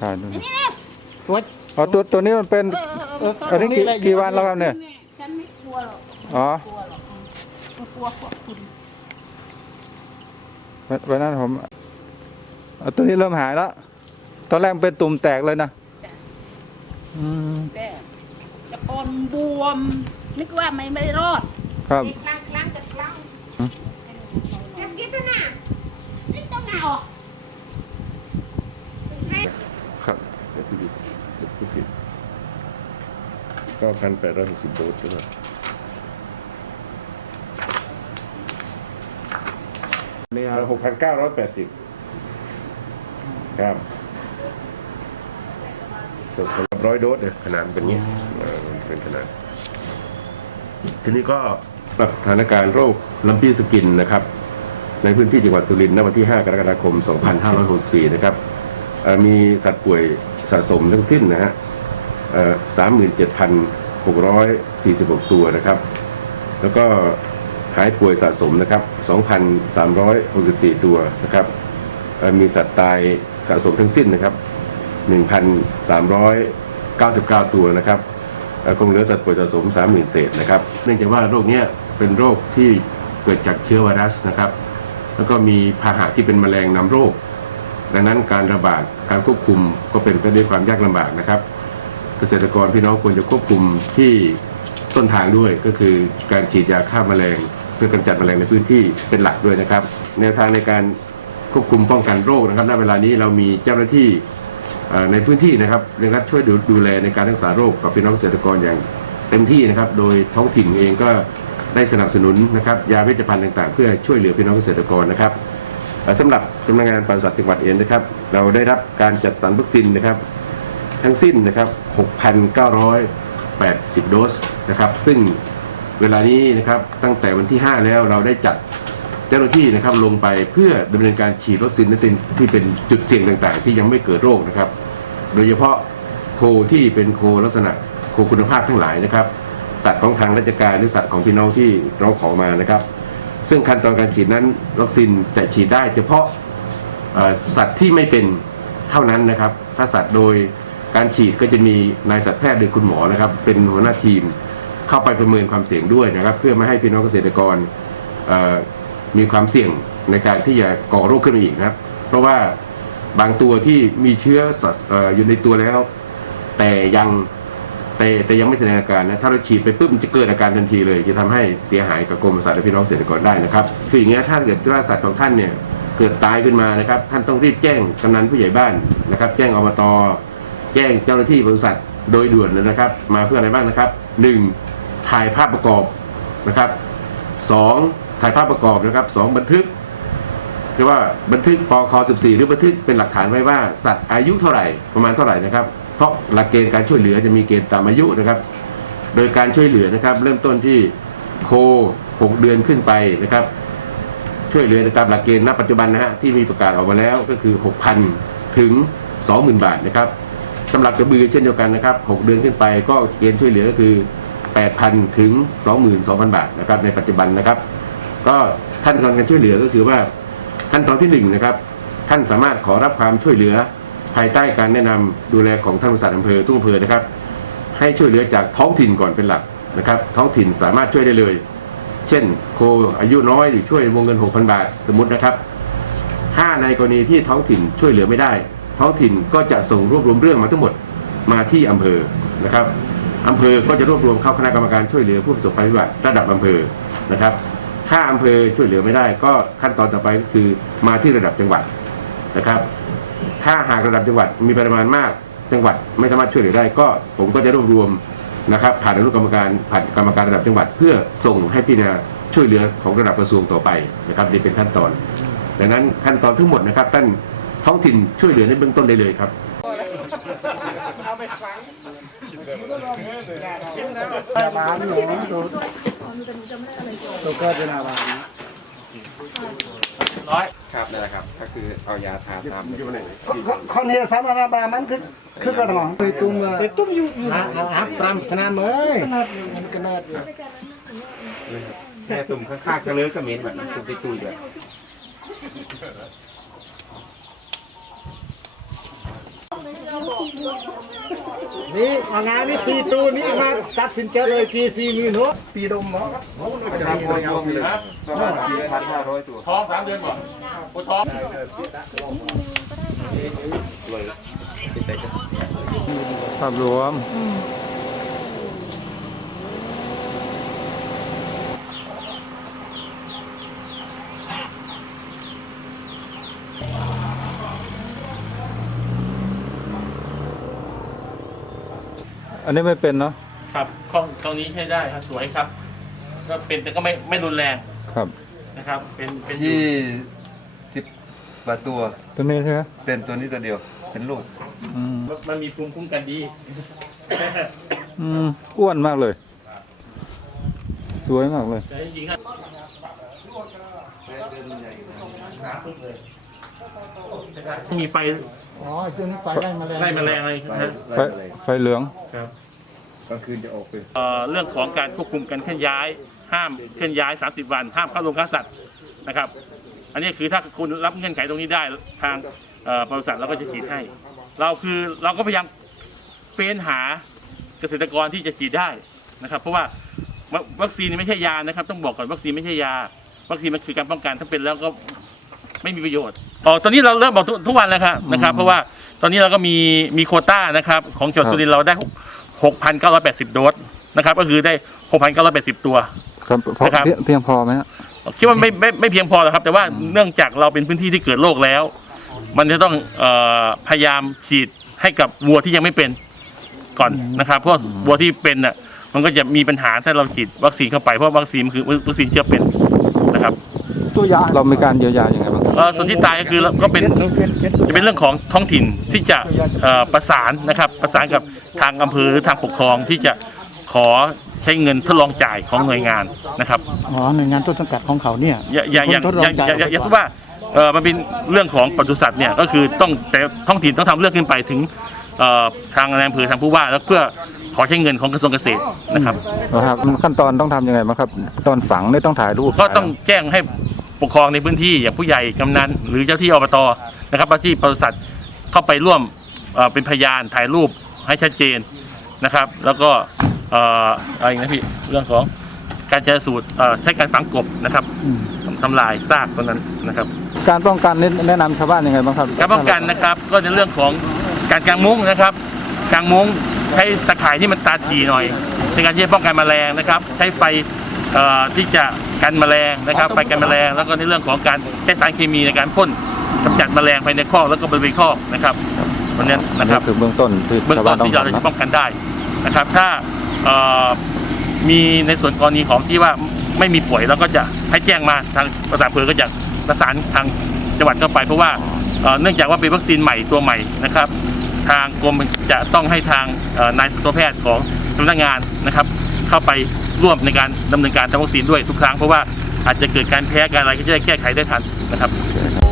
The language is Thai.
ถ่ายดูนี่นี่ตัวอ๋อตัวตัวนี้มันเป็นเออเอออันนี้กี่กี่วันแล้วครับเนี่ย ฉันไม่กลัวหรอกอ๋อกลัวหรอกอืมกลัวพวกคุณวันวันนั้นผมเอาตัวนี้เริ่มหายแล้ว ตอนแรกมันเป็นตุ่มแตกเลยนะ อืม แต่จะปนบวม นึกว่าไม่ไม่รอดครับครั้ 9,860 โดสใช่ไหมนี่ครหกพันเก้าร้อยแปดสิบครับสำหรับร้อยโดสเนี่ยขนาดเป็นยี้เป็นขนาด ทีนี้ก็สถานการณ์โรคลำปีสกินนะครับ ในพื้นที่จังหวัดสุรินทร์ณวันที่ 5 กรกฎาคม 2564 นะครับมีสัตว์ป่วยสะสมทั้งสิ้นนะฮะ37,000 สี่สิบหกตัวนะครับ แล้วก็หายป่วยสะสมนะครับสองพันสามร้อยหกสิบสี่ตัวนะครับ มีสัตว์ตายสะสมทั้งสิ้นนะครับหนึ่งพันสามร้อยเก้าสิบเก้าตัวนะครับคงเหลือสัตว์ป่วยสะสมสามหมื่นเศษนะครับ เนื่องจากว่าโรคเนี้ยเป็นโรคที่เกิดจากเชื้อไวรัสนะครับ แล้วก็มีพาหะที่เป็นแมลงนำโรค ดังนั้นการระบาดการควบคุมก็เป็นไปด้วยความยากลำบากนะครับ เกษตรกรพี่น้องควรจะควบคุมที่ต้นทางด้วยก็คือการฉีดยาฆ่าแมลง เพื่อกำจัดแมลงในพื้นที่เป็นหลักด้วยนะครับ แนวทางในการควบคุมป้องกันโรคนะครับณเวลานี้เรามีเจ้าหน้าที่ในพื้นที่นะครับเร่งรัดช่วยดูดูแลในการรักษาโรคกับพี่น้องเกษตรกรอย่างเต็มที่นะครับ โดยท้องถิ่นเองก็ได้สนับสนุนนะครับยาเวชภัณฑ์ต่างๆ เพื่อช่วยเหลือพี่น้องเกษตรกรนะครับสำหรับสำนักงานปศุสัตว์จังหวัดเองนะครับ เราได้รับการจัดสรรวัคซีนนะครับ ทั้งสิ้นนะครับ 6,980 โดสนะครับ ซึ่งเวลานี้นะครับตั้งแต่วันที่ 5 แล้วเราได้จัดเจ้าหน้าที่นะครับลงไปเพื่อดำเนินการฉีดวัคซีนที่เป็นที่เป็นจุดเสี่ยงต่างๆ ที่ยังไม่เกิดโรคนะครับ โดยเฉพาะโคที่เป็นโคลักษณะโคคุณภาพทั้งหลายนะครับ สัตว์ของทางราชการหรือสัตว์ของพี่น้องที่เร้องขอมานะครับ ซึ่งขั้นตอนการฉีดนั้นวัคซีนจะฉีดได้ เฉพาะสัตว์ที่ไม่เป็นเท่านั้นนะครับ ถ้าสัตว์โดย การฉีดก็จะมีนายสัตวแพทย์หรือคุณหมอนะครับ เป็นหัวหน้าทีมเข้าไปประเมินความเสี่ยงด้วยนะครับ เพื่อไม่ให้พี่น้องเกษตรกรมีความเสี่ยงในการที่จะก่อโรคขึ้นมาอีกนะครับ เพราะว่าบางตัวที่มีเชื้ออออยู่ในตัวแล้ว แต่ยังแต่แต่ยังไม่แสดงอาการนะถ้าเราฉีดไปปุ๊บมันจะเกิดอาการทันทีเลย จะทำให้เสียหายกับกรมสัตว์และพี่น้องเกษตรกรได้นะครับคืออย่างเงี้ยถ้าเกิดว่าสัตว์ของท่านเนี่ยเกิดตายขึ้นมานะครับ ท่านต้องรีบแจ้งกำนันผู้ใหญ่บ้านนะครับ แจ้งอบต แจ้งเจ้าหน้าที่บริษัทโดยด่วนเลยนะครับ มาเพื่ออะไรบ้างนะครับหนึ่งถ่ายภาพประกอบนะครับสองถ่ายภาพประกอบนะครับสองบันทึกคือว่าบันทึกปค14 หรือบันทึกเป็นหลักฐานไว้ว่าสัตว์อายุเท่าไหร่ประมาณเท่าไหร่นะครับ เพราะหลักเกณฑ์การช่วยเหลือจะมีเกณฑ์ตามอายุนะครับ โดยการช่วยเหลือนะครับ เริ่มต้นที่โค 6 เดือนขึ้นไปนะครับ ช่วยเหลือตามหลักเกณฑ์ณปัจจุบันนะฮะที่มีประกาศออกมาแล้วก็คือ 6,000 ถึง 20,000 บาทนะครับ สำหรับกระบือเช่นเดียวกันนะครับ 6 เดือนขึ้นไปก็เกณฑ์ช่วยเหลือก็คือ 8,000 ถึง 22,000 บาทนะครับในปัจจุบันนะครับ ก็ขั้นตอนการช่วยเหลือก็คือว่าขั้นตอนที่หนึ่งนะครับท่านสามารถขอรับความช่วยเหลือภายใต้การแนะนำดูแลของท่านประสาทอำเภอทุกอำเภอนะครับ ให้ช่วยเหลือจากท้องถิ่นก่อนเป็นหลักนะครับ ท้องถิ่นสามารถช่วยได้เลย เช่น โคอายุน้อยช่วยวงเงิน 6,000 บาทสมมตินะครับถ้าในกรณีที่ท้องถิ่นช่วยเหลือไม่ได้ ท้องถิ่นก็จะส่งรวบรวมเรื่องมาทั้งหมดมาที่อำเภอนะครับอำเภอก็จะรวบรวมเข้าคณะกรรมการช่วยเหลือผู้ประสบภัยพิบัติระดับอำเภอนะครับ ถ้าอำเภอช่วยเหลือไม่ได้ ก็ขั้นตอนต่อไปก็คือมาที่ระดับจังหวัดนะครับ ถ้าหากระดับจังหวัดมีปริมาณมากจังหวัดไม่สามารถช่วยเหลือได้ก็ผมก็จะรวบรวมนะครับ ผ่านอนุกรรมการผ่านกรรมการระดับจังหวัด เพื่อส่งให้พิจารณาช่วยเหลือของระดับกระทรวงต่อไปนะครับนี่เป็นขั้นตอน ดังนั้นขั้นตอนทั้งหมดนะครับท่าน ท้องถิ่นช่วยเหลือในเบื้องต้นได้เลยครับบานหนูตัวตัวก็เป็นาบานครับนั่แหละครับ ก็คือเอายาทาตามคอนเทนต์สามอาบามันคือคือกระหน่ำไปตุ้มไปตุ้มอยู่ฮับปรำขนาดเลยมันขนาดแค่ตุ่มข้างๆก็เลิกก็เม็นแบบตุ่มไปตุ้ยเลย นี่งานนี่ปีตูนี่มาตัดสินใจเลยกี่สี่หมื่นหัวปีดมเนาะจะมีรวมเลยประมาณสี่พันห้าร้อยตัวท้องสามเดือนก่อนปวดท้องภาพรวม อันนี้ไม่เป็นเนาะครับข้องตรงนี้ใช้ได้ครับสวยครับ ก็เป็นแต่ก็ไม่ไม่รุนแรงครับ นะครับ เป็นเป็นอยู่ยี่สิบกว่าตัว ตัวนี้ใช่ไหมเป็นตัวนี้ตัวเดียว เป็นลูก อืมมันมีภูมิคุ้มกันดี อืมอ้วนมากเลย สวยมากเลย แต่จริงๆครับ หาปุ๊บเลยนะครับมีไฟอ๋อตัวนี้ไฟไล่แมลงไล่แมลงอะไรนะฮะไฟไฟเหลืองครับกลางคืนจะออกเป็นเอ่อเรื่องของการควบคุมการเคลื่อนย้าย ห้ามเคลื่อนย้าย 30 วัน ห้ามเข้าโรงฆ่าสัตว์นะครับ อันนี้คือถ้าคุณรับเงื่อนไขตรงนี้ได้ทางเอ่อบริษัทเราก็จะฉีดให้ เราคือเราก็พยายามเฟ้นหาเกษตรกรที่จะฉีดได้นะครับ เพราะว่าวัควัคซีนไม่ใช่ยานะครับ ต้องบอกก่อนวัคซีนไม่ใช่ยา วัคซีนมันคือการป้องกันถ้าเป็นแล้วก็ ไม่มีประโยชน์อ๋อตอนนี้เราเริ่มบอกทุกทุกวันแล้วครับนะครับ เพราะว่าตอนนี้เราก็มีมีโควต้านะครับของจังหวัดสุรินทร์เราได้6,980โดสนะครับ ก็คือได้6,980ตัว ครับพอนะครับ เพียงเพียงพอไหมฮะคิดว่าไม่ไม่ไม่เพียงพอหรอกครับ แต่ว่าเนื่องจากเราเป็นพื้นที่ที่เกิดโรคแล้ว มันจะต้องเออพยายามฉีดให้กับวัวที่ยังไม่เป็นก่อนนะครับ เพราะวัวที่เป็นน่ะมันก็จะมีปัญหาถ้าเราฉีดวัคซีนเข้าไปเพราะวัคซีนมันคือวัคซีนเชื้อเป็นนะครับ ตัวยาเรามีการเยียวยาอย่างไงบ้างเอ่อ ส่วนที่ตายก็คือก็เป็นจะเป็นเรื่องของท้องถิ่นที่จะเอ่อประสานนะครับประสานกับทางอำเภอหรือทางปกครองที่จะขอใช้เงินทดลองจ่ายของหน่วยงานนะครับอ๋อหน่วยงานต้นสังกัดของเขาเนี่ยอย่าอย่าอย่าทดลออย่างจ่ายอย่าอย่าอย่าสมมุติว่าเออมันเป็นเรื่องของปศุสัตว์เนี่ยก็คือต้องแต่ท้องถิ่นต้องทำเรื่องขึ้นไปถึงเอ่อทางนายอำเภอทางผู้ว่าแล้วเพื่อขอใช้เงินของกระทรวงเกษตรนะครับนะครับขั้นตอนต้องทำยังไงบ้างครับ ตอนฝังเนี่ยต้องถ่ายรูปก็ต้องแจ้งให้ ปกครองในพื้นที่อย่างผู้ใหญ่กำนันหรือเจ้าที่อบตนะครับเจ้าที่ปศุสัตว์เข้าไปร่วมเอ่อเป็นพยานถ่ายรูปให้ชัดเจนนะครับ แล้วก็เอ่ออะไรอีกนะพี่เรื่องของการชันสูตรเอ่อใช้การฝังกบนะครับทำลายซากตรงนั้นนะครับ การป้องกันนี่แนะนำชาวบ้านยังไงบ้างครับการป้องกันนะครับก็ในเรื่องของการกางมุ้งนะครับกางมุ้งใช้ตะข่ายที่มันตาถีหน่อยในการที่จะป้องกันแมลงนะครับ ใช้ไฟเอ่อที่จะ กันแมลงนะครับไฟกันแมลงแล้วก็ในเรื่องของการใช้สารเคมีในการพ่นกำจัดแมลงภายในคอกแล้วก็บริเวณคอกนะครับวันนี้นะครับคือเบื้องต้นที่เบื้องชาวต้บ้านนต้องที่เราทำจะนะป้องกันได้นะครับ ถ้าเอ่อมีในส่วนกรณีของที่ว่าไม่มีป่วยเราก็จะให้แจ้งมาทางประสานอำเภอก็จะประสานทางจังหวัดเข้าไปเพราะว่าเอ่อเนื่องจากว่าเป็นวัคซีนใหม่ตัวใหม่นะครับ ทางกรมจะต้องให้ทางเอ่อนายสัตวแพทย์ของสำนักงานนะครับ เข้าไป ร่วมในการดำเนินการทำวัคซีนด้วยทุกครั้งเพราะว่าอาจจะเกิดการแพ้การอะไรก็จะได้แก้ไขได้ทันนะครับ